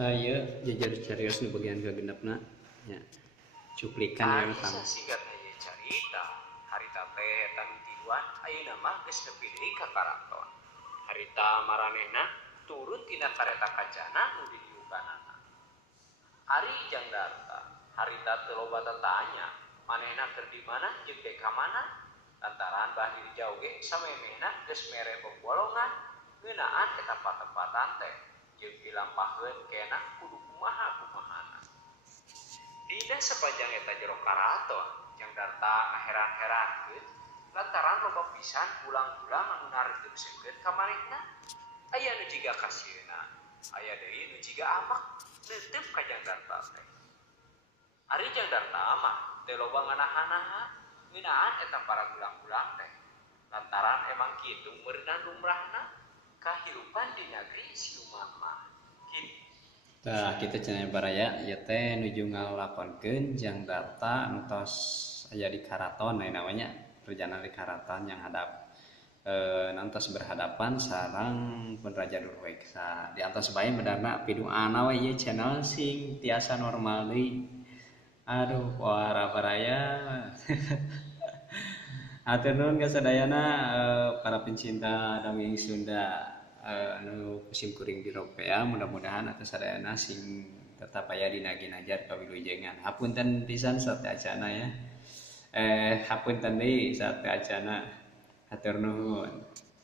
Ayo jajar carios di bagian kegendapna ya cuplikan yang utama. Singkatnya ye carita harita teh tanu tiluan ayeuna mah geus nepi deui ka karaton. Harita maranehna turun tina kareta kacana nu di diukanana. Ari Jangdarta harita teu loba tatanya manehna keur di mana jeung dek ka mana lantaran bahir jauh ge samemehna geus mere bongbolongan ngeunaan eta patempatan teh jeung dilampaheun kena kudu kumaha-kumahana. Dina sepanjang eta jero karaton Jangdarta ngaheran-herankeun lantaran loba pisan ulang-ulang anu naredeugseun ka manehna. Aya nu jiga ka sieuna, aya deui nu jiga amak neuteup ka Jangdarta teh. Ari Jangdarta mah teu loba nganaha-naha ngeunaan eta para ulang-ulang teh. Lantaran emang kitu meurna lumrahna kahirupan di negeri siluman mah. Tah kita cenah baraya ya teh nuju ngalakonkeun Jangdarta anu tos aya di karaton namanya perjalanan di karaton yang hadap nantos berhadapan sareng pun Raja Durweksa. Di atas bae mendarna piduana we ieu channel sing tiasa normal deui. Aduh wara baraya. Hatur nuhun kasadayana para pencinta dongeng Sunda anu kusim kuring di Ropea, mudah-mudahan atas sadayana sing tetap aya dina ginajar kawilujengan. Hapunten pisan sateu acana ya. Hapunten deui sateu acana. Hatur nuhun.